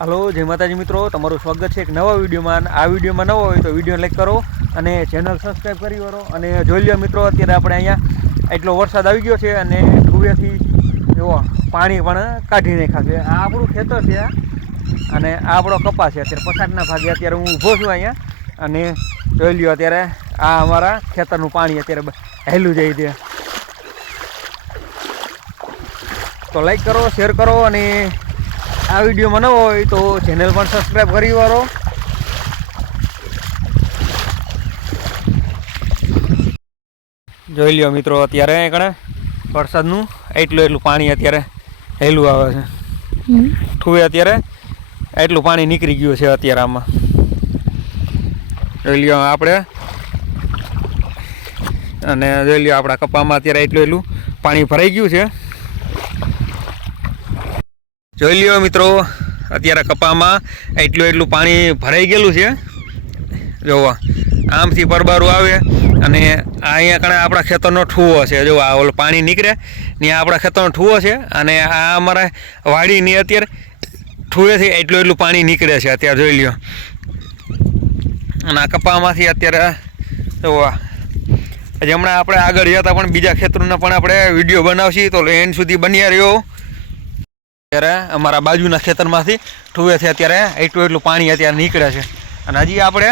Hello, જય માતાજી મિત્રો, તમારું સ્વાગત છે એક નવા વિડીયોમાં. આ વિડીયોમાં નવો હોય તો વિડીયો લાઈક કરો અને ચેનલ સબસ્ક્રાઈબ કરી કરો. અને જોઈ લો મિત્રો, અત્યારે આપણે અહીંયા એટલો વરસાદ આવી ગયો છે અને ઠુવેથી એવો પાણી પણ કાઢી નાખ્યા છે. આ આપણું ખેતર છે અને આ આપણો કપા છે. અત્યારે પછાડના ભાગે અત્યારે હું ઊભો છું અહીંયા અને જોઈ લો અત્યારે આ અમારા ખેતરનું પાણી અત્યારે હેલું જાય છે. તો લાઈક કરો, શેર કરો અને આ વિડીયોમાં નવો હોય તો ચેનલ પણ સબસ્ક્રાઈબ કરી વાળો. જોઈ લ્યો મિત્રો, અત્યારે કણે વરસાદનું એટલું પાણી અત્યારે હેલું આવે છે. ઠુવે અત્યારે એટલું પાણી નીકળી ગયું છે અત્યારે આમાં. જોઈ લ્યો આપણે અને જોઈ લ્યો આપણા કપામાં અત્યારે એટલું પાણી ભરાઈ ગયું છે. જોઈ લ્યો મિત્રો, અત્યારે કપામાં એટલું પાણી ભરાઈ ગયેલું છે. જોવો આમથી પરબારું આવે અને અહીંયા કણે આપણા ખેતરનો ઠૂવો છે. જો આ ઓલું પાણી નીકળે ને આપણા ખેતરનો ઠૂવો છે અને આ અમારા વાડીની અત્યારે ઠૂવેથી એટલું પાણી નીકળે છે અત્યારે. જોઈ લ્યો અને આ કપામાંથી અત્યારે જોવા હજી હમણાં આપણે આગળ જતા પણ બીજા ખેતરોના પણ આપણે વિડીયો બનાવશી, તો એન્ડ સુધી બન્યા રહ્યો. અત્યારે અમારા બાજુના ખેતરમાંથી ઠુવેથી અત્યારે એટલું પાણી અત્યારે નીકળે છે અને હજી આપણે